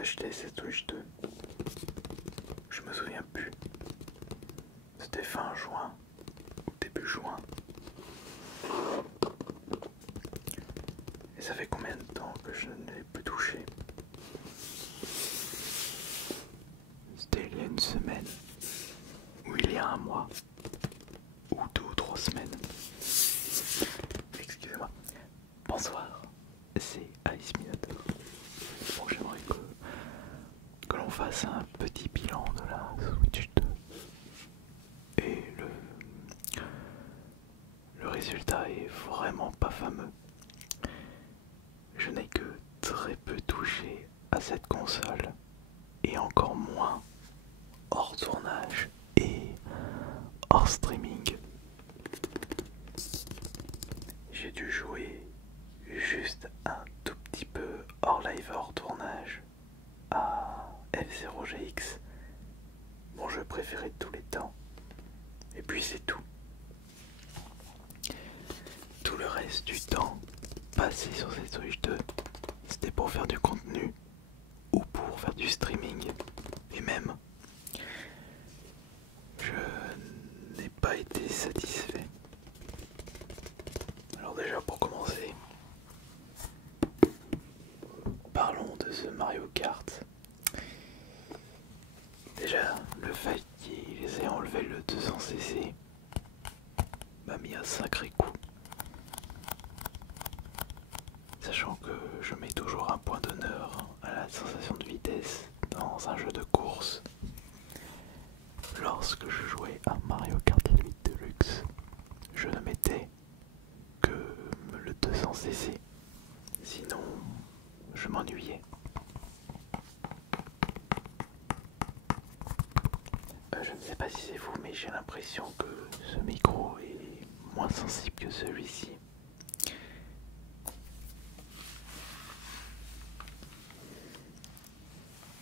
acheté cette Switch 2? Je me souviens plus. C'était fin juin ou début juin. Et ça fait combien de temps que je ne l'ai plus touché? C'était il y a une semaine, ou il y a un mois, ou 2 ou 3 semaines. Excusez-moi. Bonsoir, c'est Ice Minotaur. Bon, j'aimerais que l'on fasse un petit bilan de la Switch 2. Et le résultat est vraiment pas fameux. Je n'ai que très peu touché à cette console, et encore moins hors tournage et hors streaming. J'ai dû jouer juste un tout petit peu hors live, hors tournage à F0GX, mon jeu préféré de tous les temps. Et puis c'est tout. Tout le reste du temps passé sur cette Switch 2, c'était pour faire du contenu ou pour faire du streaming. Et même, je n'ai pas été satisfait. Alors déjà, pour commencer, parlons de ce Mario Kart. Déjà, le fait qu'ils aient enlevé le 200cc m'a mis un sacré coup. Sachant que je mets toujours un point d'honneur à la sensation de vitesse dans un jeu de course. Lorsque je jouais à Mario Kart 8 Deluxe, je ne mettais que le 200cc. Sinon, je m'ennuyais. Je ne sais pas si c'est vous, mais j'ai l'impression que ce micro est moins sensible que celui-ci.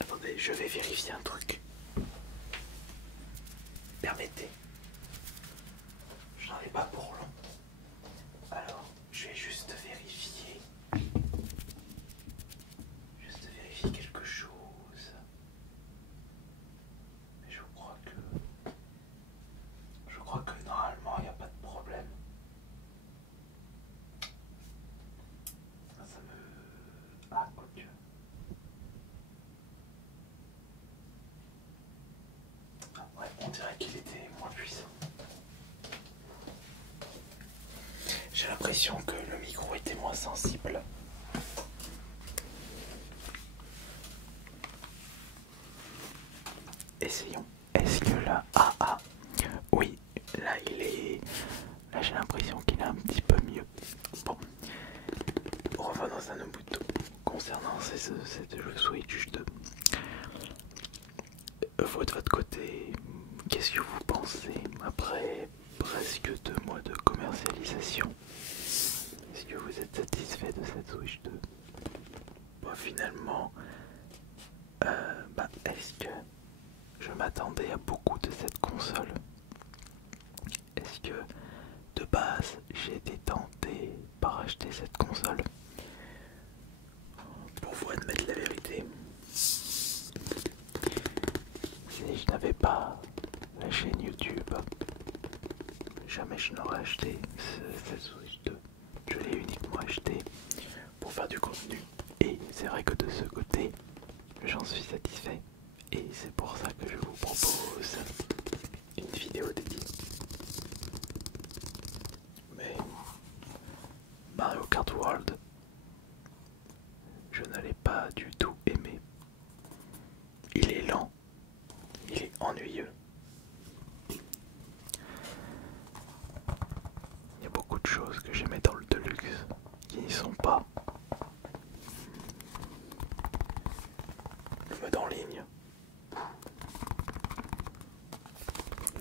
Attendez, je vais vérifier un truc. Permettez. Je n'en ai pas pour long. Alors, je vais juste vérifier. Quelque chose. Mais je crois que normalement il n'y a pas de problème. Ça me... Ah, quoique. Ah, ouais, on dirait qu'il était moins puissant. J'ai l'impression que le micro était moins sensible. Essayons. Est-ce que là... Ah, oui, là il est... Là j'ai l'impression qu'il est un petit peu mieux. Bon, revenons à nos moutons. Concernant cette Switch 2, vous de votre côté, qu'est-ce que vous pensez après presque 2 mois de commercialisation? Est-ce que vous êtes satisfait de cette Switch 2? Bon, finalement, est-ce que je m'attendais à beaucoup de cette console? Est-ce que de base j'ai été tenté par acheter cette console? Pour vous admettre la vérité, si je n'avais pas la chaîne YouTube, jamais je n'aurais acheté cette Switch 2. Je l'ai uniquement acheté pour faire du contenu. Et c'est vrai que de ce côté, j'en suis satisfait. Et c'est pour ça que je vous propose une vidéo dédiée. Mais Mario Kart World, je ne l'ai pas du tout aimé. Il est lent, il est ennuyeux. Il y a beaucoup de choses que j'aimais dans le Deluxe qui n'y sont pas. Le mode en ligne.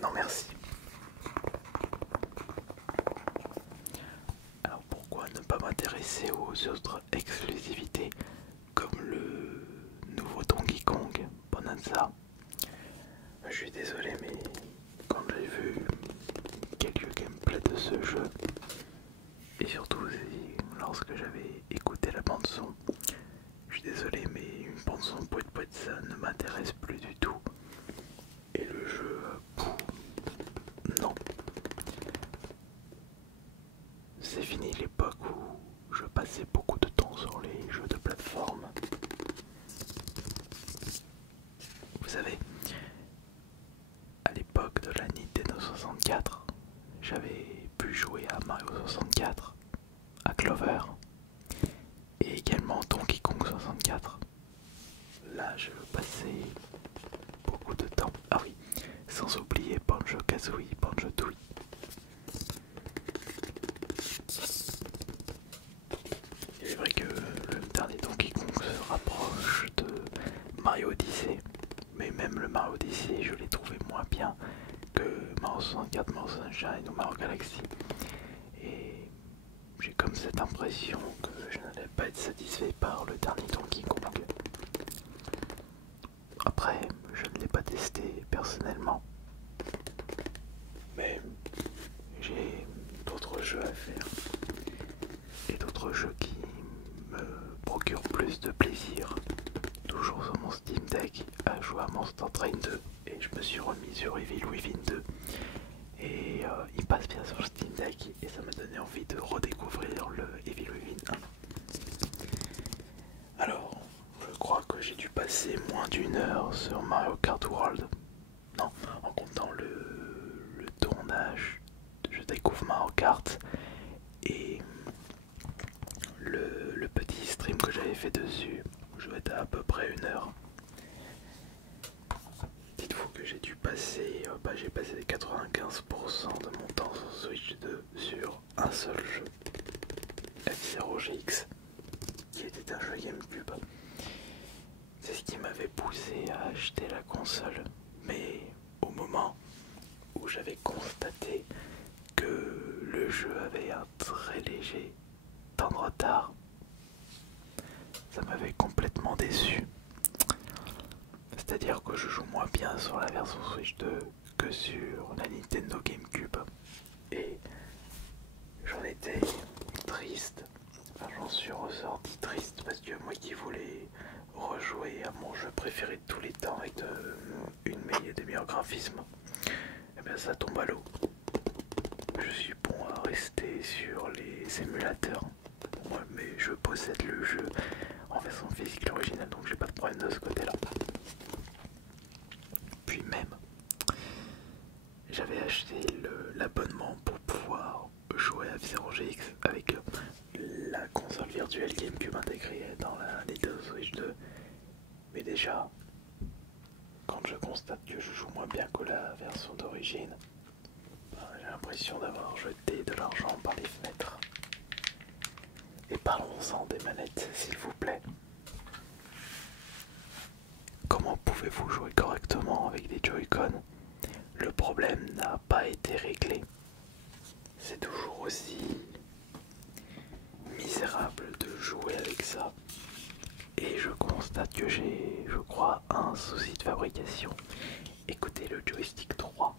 Non merci. Alors pourquoi ne pas m'intéresser aux autres exclusivités comme le nouveau Donkey Kong Bonanza? Je suis désolé, mais quand j'ai vu quelques gameplays de ce jeu, et surtout lorsque j'avais écouté la bande son, je suis désolé, mais une bande son pouet ça ne m'intéresse plus du tout. Et le jeu, non. C'est fini l'époque où je passais beaucoup de temps sur les jeux de plateforme. Vous savez, à l'époque de la Nintendo 64, j'avais pu jouer à Mario 64, à Clover, et également Donkey Kong 64. Là, je passais beaucoup de temps. Ah oui, sans oublier Banjo-Kazooie, Banjo-Tooie. Il est vrai que le dernier Donkey Kong se rapproche de Mario Odyssey, mais même le Mario Odyssey, je l'ai trouvé moins bien que Mario 64, Mario Sunshine ou Mario Galaxy. Et j'ai comme cette impression que je n'allais pas être satisfait par le dernier Donkey Kong. Après, je ne l'ai pas testé personnellement, mais j'ai d'autres jeux à faire et d'autres jeux qui me procurent plus de plaisir. Toujours sur mon Steam Deck à jouer à Monster Train 2 et je me suis remis sur Evil Within 2 et il passe bien sur le Steam Deck et ça m'a donné envie de redécouvrir le Evil Within 1. Alors, je crois que j'ai dû passer moins d'une heure sur Mario Kart World. Non, en comptant le tournage, je découvre Mario Kart et le petit stream que j'avais fait dessus, je vais être à peu près une heure. Dites-vous que j'ai dû passer, j'ai passé 95% de mon temps sur Switch 2 sur un seul jeu, F-Zero GX, qui était un jeu GameCube. C'est ce qui m'avait poussé à acheter la console, mais au moment où j'avais constaté que le jeu avait un très léger temps de retard, ça m'avait complètement déçu. C'est-à-dire que je joue moins bien sur la version Switch 2 que sur la Nintendo GameCube. Et j'en étais triste. Enfin, j'en suis ressorti triste parce que moi qui voulais rejouer à mon jeu préféré de tous les temps avec des meilleurs graphismes, et bien ça tombe à l'eau. Je suis bon à rester sur les émulateurs. Ouais, mais je possède le jeu en version physique l'original, donc j'ai pas de problème de ce côté-là. Puis même, j'avais acheté l'abonnement pour pouvoir jouer à F-Zero GX avec la console virtuelle GameCube intégrée dans la Nintendo Switch 2. Mais déjà, quand je constate que je joue moins bien que la version d'origine, j'ai l'impression d'avoir jeté de l'argent par les fenêtres. Et parlons-en des manettes, s'il vous plaît. Comment pouvez-vous jouer correctement avec des Joy-Con? Le problème n'a pas été réglé. C'est toujours aussi misérable de jouer avec ça. Et je constate que j'ai, je crois, un souci de fabrication. Écoutez le joystick 3.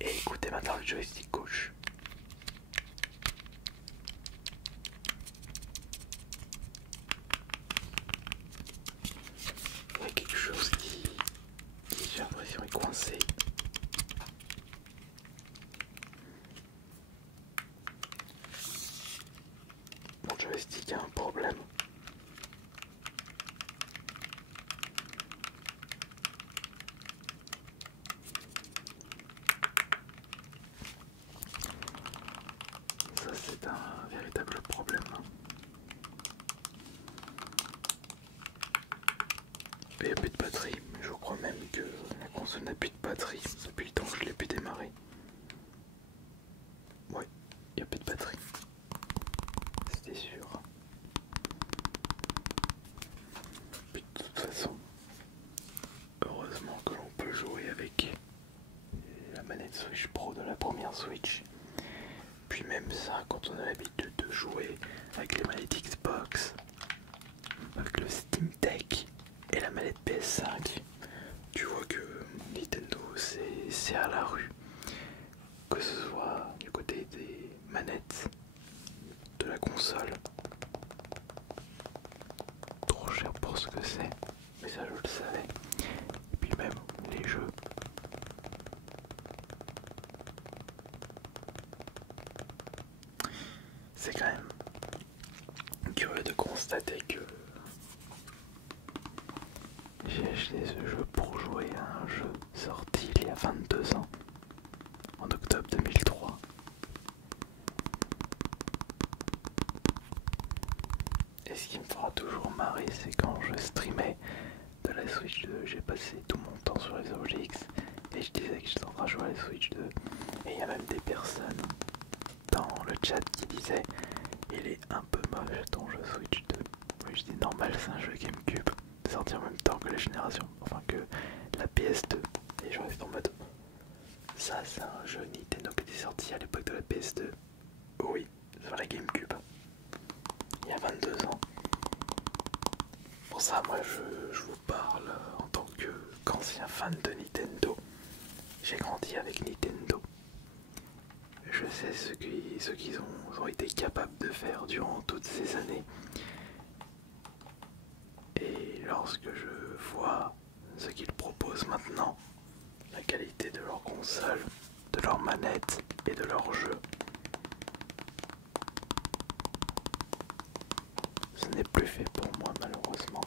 Et écoutez maintenant le joystick gauche. Il y a quelque chose qui j'ai l'impression est coincé. Mon joystick a un problème. Ça c'est un véritable problème. Et il n'y a plus de batterie. Je crois même que la console n'a plus de batterie depuis le temps que je l'ai pu démarrer. Ouais, il n'y a plus de batterie. C'était sûr. Puis de toute façon, heureusement que l'on peut jouer avec la manette Switch Pro de la première Switch. Puis même ça, quand on a l'habitude de jouer avec les manettes Xbox, avec le Steam Deck et la manette PS5, tu vois que Nintendo c'est à la rue. Que ce soit du côté des manettes de la console c'est quand même curieux de constater que j'ai acheté ce jeu pour jouer à un jeu sorti il y a 22 ans, en octobre 2003. Et ce qui me fera toujours marrer, c'est quand je streamais de la Switch 2, j'ai passé tout mon temps sur les OGX et je disais que j'étais en train de jouer à la Switch 2. Et il y a même des personnes dans le chat qui disaient il est un peu moche ton jeu Switch 2. Oui, je dis normal, c'est un jeu GameCube, sorti en même temps que la génération, enfin que la PS2. Et je reste en mode ça, c'est un jeu Nintendo qui était sorti à l'époque de la PS2. Oui, sur la GameCube. Il y a 22 ans. Pour ça, moi je vous parle en tant qu'ancien fan de Nintendo. J'ai grandi avec Nintendo. Je sais ce qu'ils ont été capables de faire durant toutes ces années. Et lorsque je vois ce qu'ils proposent maintenant, la qualité de leur console, de leurs manettes et de leurs jeux, ce n'est plus fait pour moi malheureusement.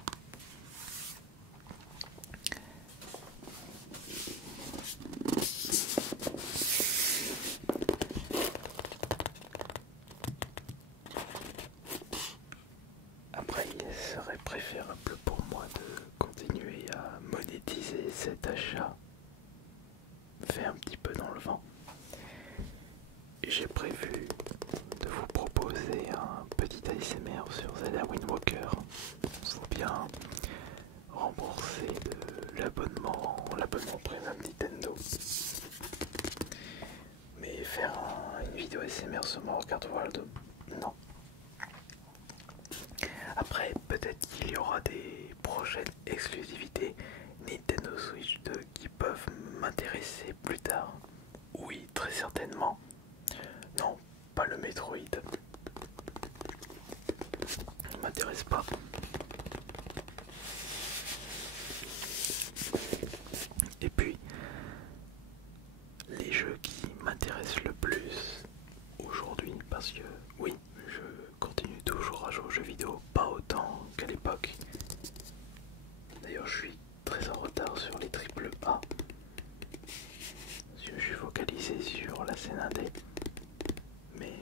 Après, il serait préférable pour moi de continuer à monétiser cet achat fait un petit peu dans le vent. J'ai prévu de vous proposer un petit ASMR sur Zelda Wind Walker. Faut bien rembourser l'abonnement premium Nintendo. Mais faire une vidéo ASMR sur Mario Kart World, non. Après, peut-être qu'il y aura des prochaines exclusivités Nintendo Switch 2 qui peuvent m'intéresser plus tard. Oui, très certainement. Non, pas le Metroid. Il m'intéresse pas. Et puis, les jeux qui m'intéressent le plus aujourd'hui, parce que oui, je continue toujours à jouer aux jeux vidéo, pas autant qu'à l'époque. D'ailleurs, je suis très en retard sur les triple A. Je suis focalisé sur la scène indé. Mais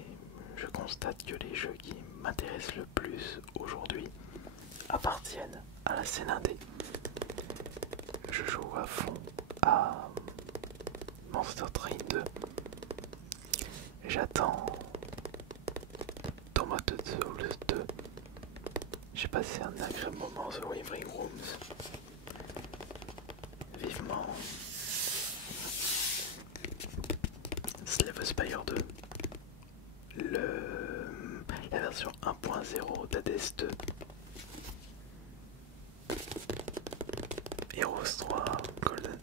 je constate que les jeux qui m'intéressent le plus aujourd'hui appartiennent à la scène indé. Je joue à fond à Monster Train 2. J'attends Tomato Souls 2. J'ai passé un agréable moment The Wavering Rooms. Vivement Slay the Spire 2. La version 1.0 d'Hades 2. Heroes 3 Golden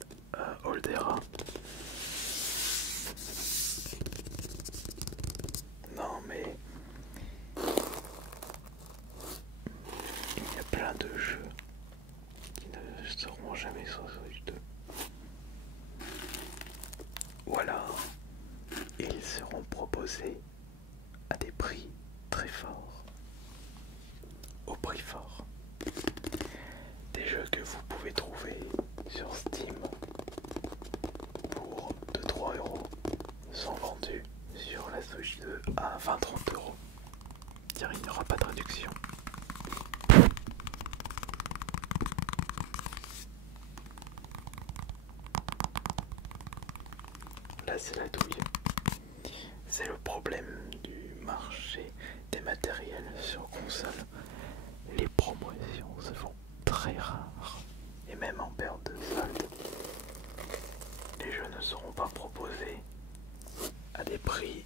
Old Era. Non mais il y a plein de jeux qui ne seront jamais sur Switch 2. Ou alors ils seront proposés à des prix très forts. Au prix fort. Des jeux que vous pouvez trouver sur Steam pour 2-3 euros sont vendus sur la Switch 2 à 20-30 euros, car il n'y aura pas de réduction. Là c'est la douille. C'est le problème du marché des matériels sur console. Les promotions se font très rares, et même en période de solde, les jeux ne seront pas proposés à des prix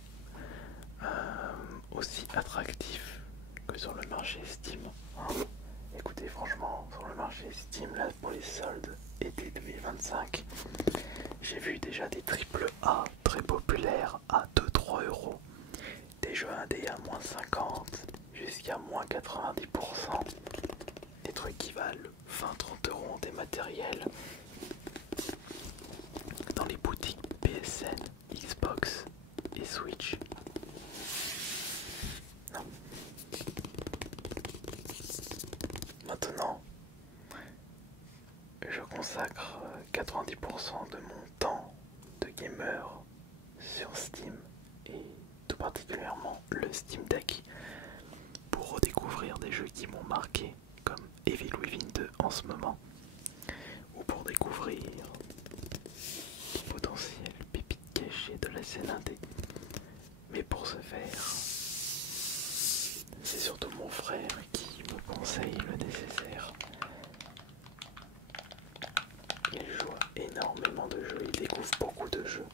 aussi attractifs que sur le marché Steam. Écoutez, franchement, sur le marché Steam, là pour les soldes été 2025, j'ai vu déjà des triple A très populaires à 2-3 euros, des jeux indés à moins 50 jusqu'à moins 90%, des trucs qui valent 20-30 euros en dématériel dans les boutiques PSN, Xbox et Switch. sur Steam et tout particulièrement le Steam Deck pour redécouvrir des jeux qui m'ont marqué comme Evil Within 2 en ce moment ou pour découvrir des potentielles pépites cachées de la scène indé. Mais pour ce faire, c'est surtout mon frère qui me conseille le nécessaire. Il joue énormément de jeux, il découvre beaucoup de jeux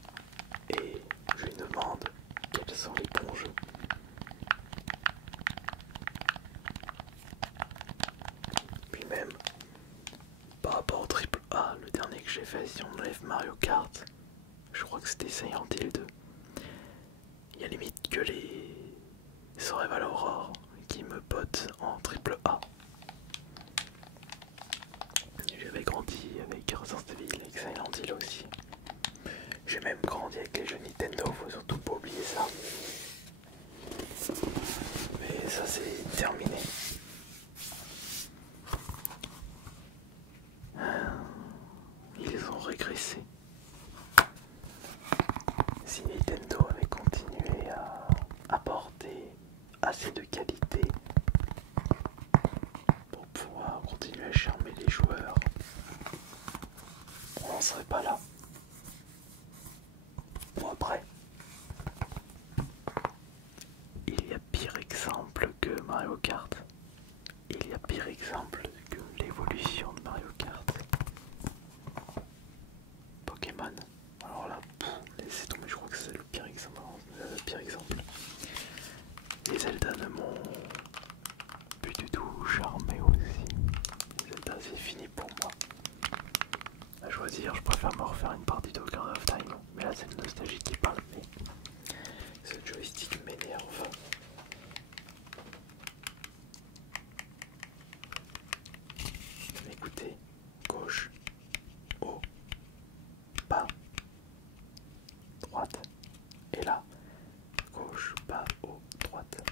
et je lui demande quels sont les bons jeux. Puis même, par rapport au triple A, le dernier que j'ai fait, si on enlève Mario Kart, je crois que c'était Silent Hill 2. Il y a limite que les Survival Horror qui me potent en triple A. J'avais grandi avec Resident Evil et Silent Hill aussi. J'ai même grandi avec les jeux Nintendo, faut surtout pas oublier ça. Mais ça c'est terminé. Ils ont régressé. Si Nintendo avait continué à apporter assez de qualité pour pouvoir continuer à charmer les joueurs, on n'en serait pas là. Bon après, il y a pire exemple que Mario Kart. Il y a pire exemple que l'évolution de Mario Kart. Pokémon. Alors là, laissez tomber, je crois que c'est le pire exemple. Les Zelda ne m'ont plus du tout charmé aussi. Zelda c'est fini pour moi. À choisir, je préfère me refaire une partie de Ocarina of Time. Mais là c'est le nostalgie qui parle. Mais ce joystick m'énerve. Écoutez, gauche, haut, bas, droite. Et là, gauche, bas, haut, droite.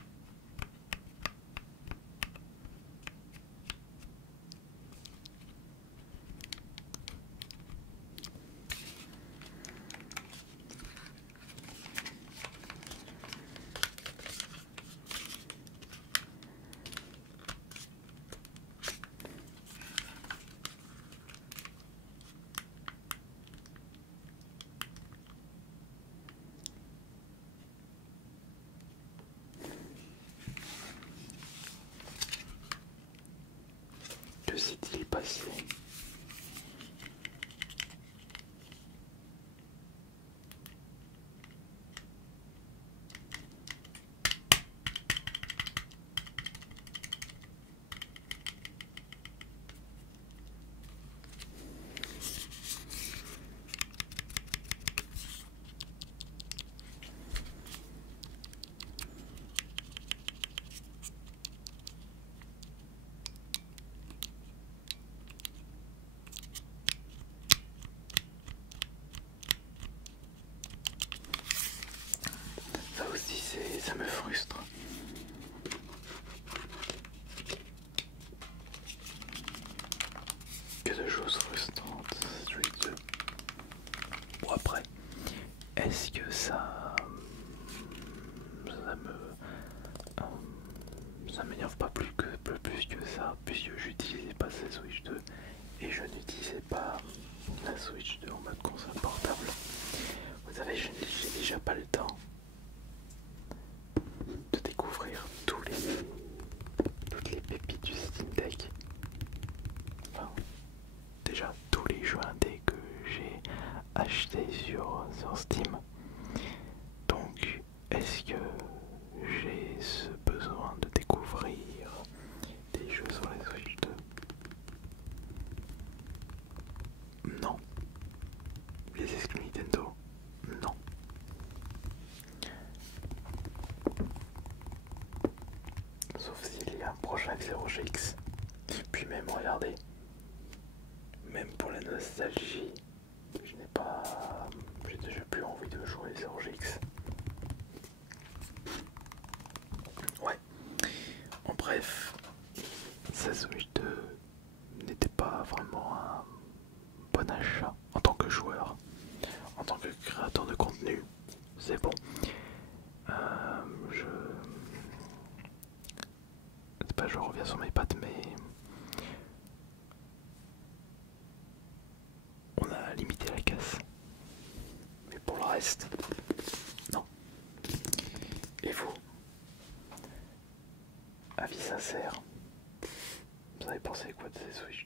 Que s'est-il passé? Ça aussi, ça me frustre. Que de choses frustrantes. Bon après, est-ce que ça m'énerve pas plus que ça, puisque j'utilisais pas cette Switch 2 et je n'utilisais pas la Switch 2 en mode console portable. Vous savez, j'ai déjà pas le temps de découvrir toutes les pépites du Steam Deck. Enfin, déjà tous les jeux indés que j'ai achetés sur Steam. Donc, est-ce que j'ai ce besoin de découvrir des jeux sur la Switch 2? Non. Les exclus Nintendo? Non. Sauf s'il y a un prochain F0GX. Puis même, regardez, même pour la nostalgie, j'ai déjà plus envie de jouer à 0GX. Ouais. En bref, sa Switch 2 n'était pas vraiment un bon achat en tant que joueur. En tant que créateur de contenu, c'est reste, non. Et vous, avis sincère, vous avez pensé quoi de ces Switch